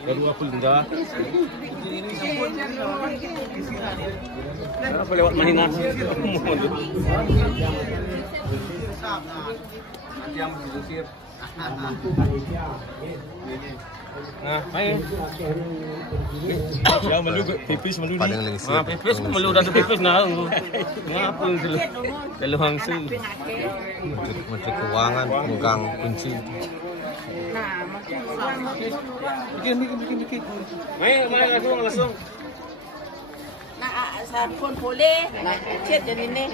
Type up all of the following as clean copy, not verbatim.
Baru aku linda. Apa lewat mana? Yang diusir. Nah, main. Ya melu pipis melu ni. Ah, pipis melu dah pipis nah. Ngapa tu? Kalau hangsu. Menteri Keuangan pegang kunci. Bikin. Main langsung. Nah, sabun boleh. Nah, cet jadi ni.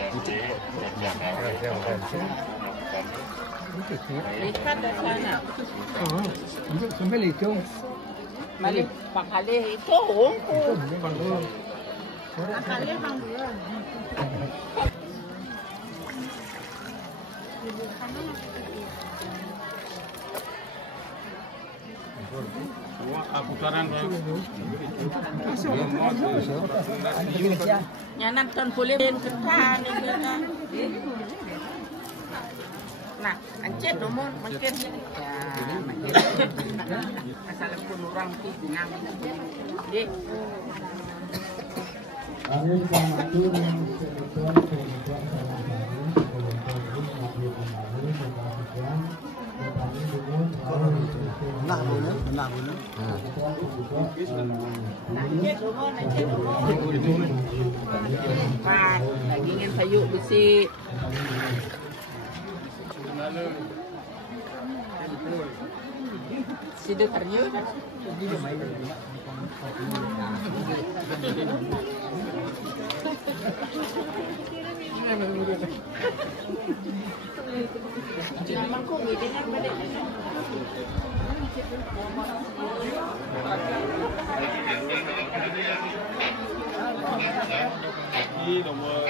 Lihat dah sana. Sampai lecung. Malik pakale itu. Pakale bang dia. Putaran Nyanan ton boleh ketan ni. Nah, ancet nomor makin ya makin. Asal pun orang tu ngam. Dek. Benar. Lagi ingin sayur besi. Sido karyo. Jangan mangkuk ni dengan balik. Ini nomor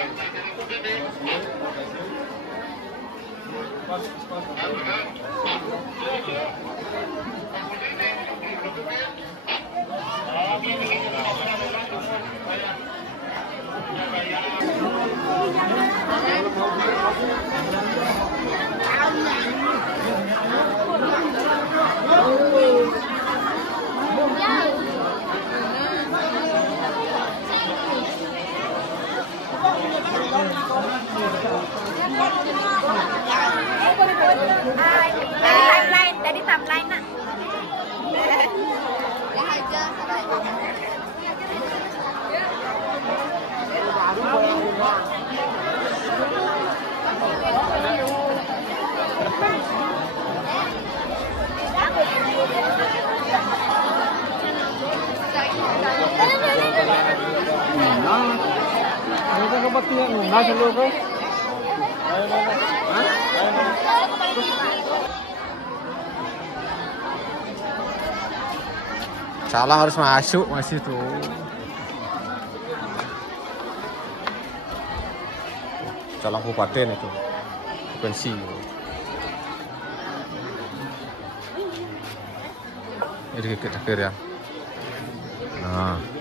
timeline dari timeline nak. Ya aja Kita dapat tiang, nasi logo. Salah harus masuk masih tuh. Salah kabupaten itu. Provinsi. Ini dekat akhir ya. Nah.